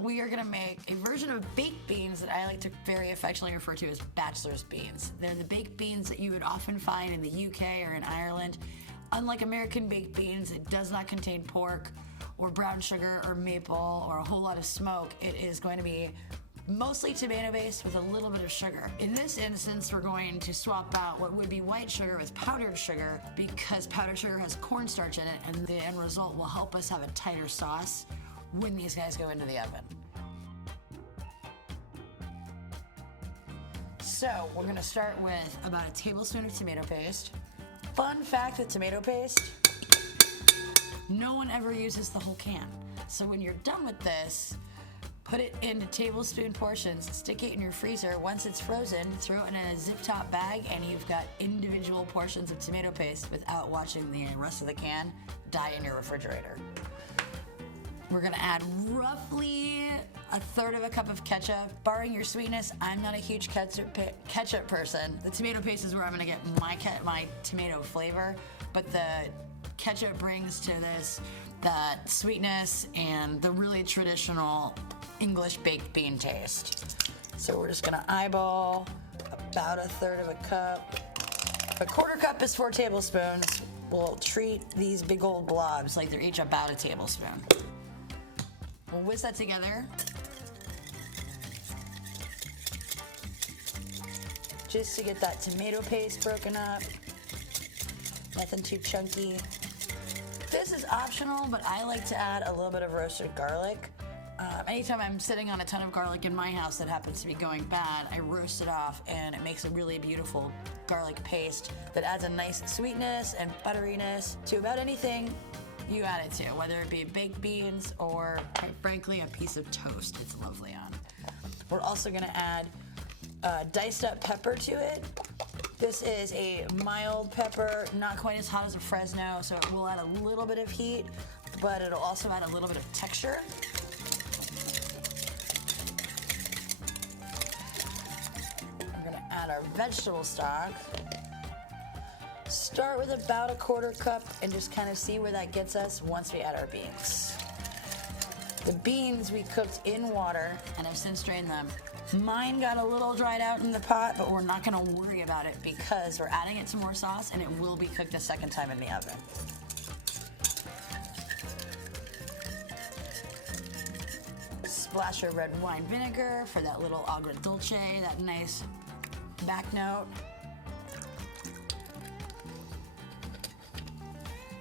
We are gonna make a version of baked beans that I like to very affectionately refer to as bachelor's beans. They're the baked beans that you would often find in the UK or in Ireland. Unlike American baked beans, it does not contain pork or brown sugar or maple or a whole lot of smoke. It is going to be mostly tomato based with a little bit of sugar. In this instance, we're going to swap out what would be white sugar with powdered sugar because powdered sugar has cornstarch in it, and the end result will help us have a tighter sauce when these guys go into the oven. So we're gonna start with about a tablespoon of tomato paste. Fun fact with tomato paste, no one ever uses the whole can. So when you're done with this, put it into tablespoon portions, stick it in your freezer. Once it's frozen, throw it in a zip top bag, and you've got individual portions of tomato paste without watching the rest of the can die in your refrigerator. We're gonna add roughly a third of a cup of ketchup. Barring your sweetness, I'm not a huge ketchup person. The tomato paste is where I'm gonna get my tomato flavor, but the ketchup brings to this that sweetness and the really traditional English baked bean taste. So we're just gonna eyeball about a third of a cup. A quarter cup is 4 tablespoons. We'll treat these big old blobs like they're each about a tablespoon. We'll whisk that together. Just to get that tomato paste broken up. Nothing too chunky. This is optional, but I like to add a little bit of roasted garlic. Anytime I'm sitting on a ton of garlic in my house that happens to be going bad, I roast it off and it makes a really beautiful garlic paste that adds a nice sweetness and butteriness to about anything you add it to, whether it be baked beans or, quite frankly, a piece of toast. It's lovely on. We're also gonna add diced up pepper to it. This is a mild pepper, not quite as hot as a Fresno, so it will add a little bit of heat, but it'll also add a little bit of texture. We're gonna add our vegetable stock. Start with about a quarter cup and just kind of see where that gets us once we add our beans. The beans we cooked in water and I've since drained them. Mine got a little dried out in the pot, but we're not gonna worry about it because we're adding it to more sauce and it will be cooked a second time in the oven. Splash of red wine vinegar for that little agrodolce, that nice back note.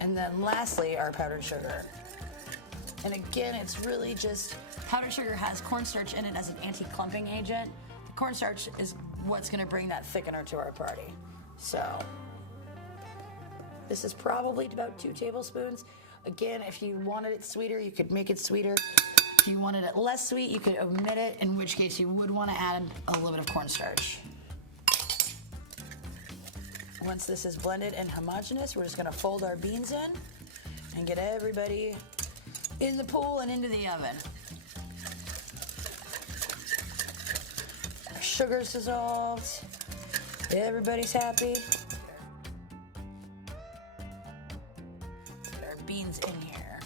And then lastly, our powdered sugar. And again, it's really just, powdered sugar has cornstarch in it as an anti-clumping agent. The cornstarch is what's gonna bring that thickener to our party. So, this is probably about 2 tablespoons. Again, if you wanted it sweeter, you could make it sweeter. If you wanted it less sweet, you could omit it, in which case you would wanna add a little bit of cornstarch. Once this is blended and homogeneous, we're just gonna fold our beans in and get everybody in the pool and into the oven. Our sugar's dissolved. Everybody's happy. Get our beans in here.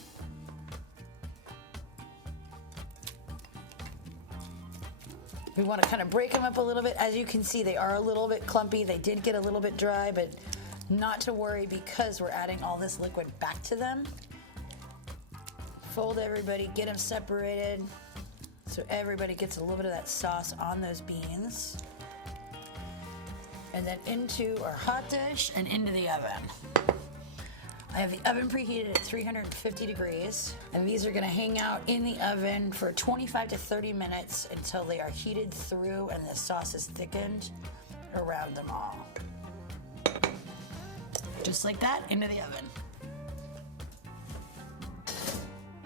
We want to kind of break them up a little bit. As you can see, they are a little bit clumpy. They did get a little bit dry, but not to worry because we're adding all this liquid back to them. Fold everybody, get them separated so everybody gets a little bit of that sauce on those beans. And then into our hot dish and into the oven. I have the oven preheated at 350 degrees, and these are gonna hang out in the oven for 25 to 30 minutes until they are heated through and the sauce is thickened around them all. Just like that, into the oven.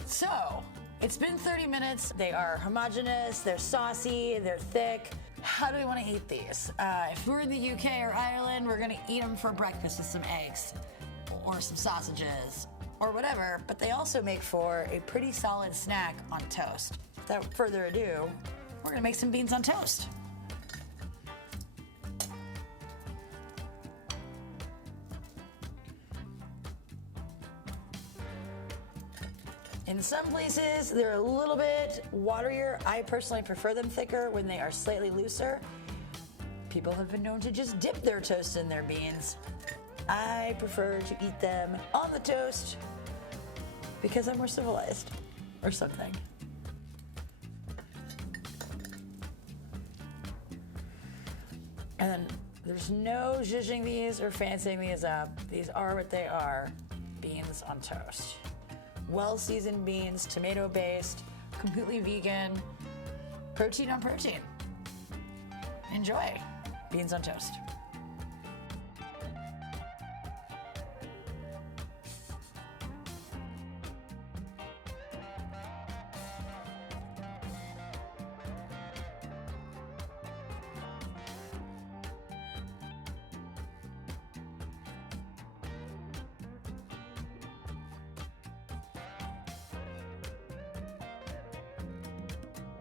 So, it's been 30 minutes. They are homogeneous, they're saucy, they're thick. How do we wanna eat these? If we're in the UK or Ireland, we're gonna eat them for breakfast with some eggs, or some sausages, or whatever, but they also make for a pretty solid snack on toast. Without further ado, we're gonna make some beans on toast. In In some places, they're a little bit waterier. I personally prefer them thicker when they are slightly looser. People have been known to just dip their toast in their beans. I prefer to eat them on the toast because I'm more civilized or something. And then there's no zhuzhing these or fancying these up. These are what they are, beans on toast. Well-seasoned beans, tomato-based, completely vegan, protein on protein. Enjoy beans on toast.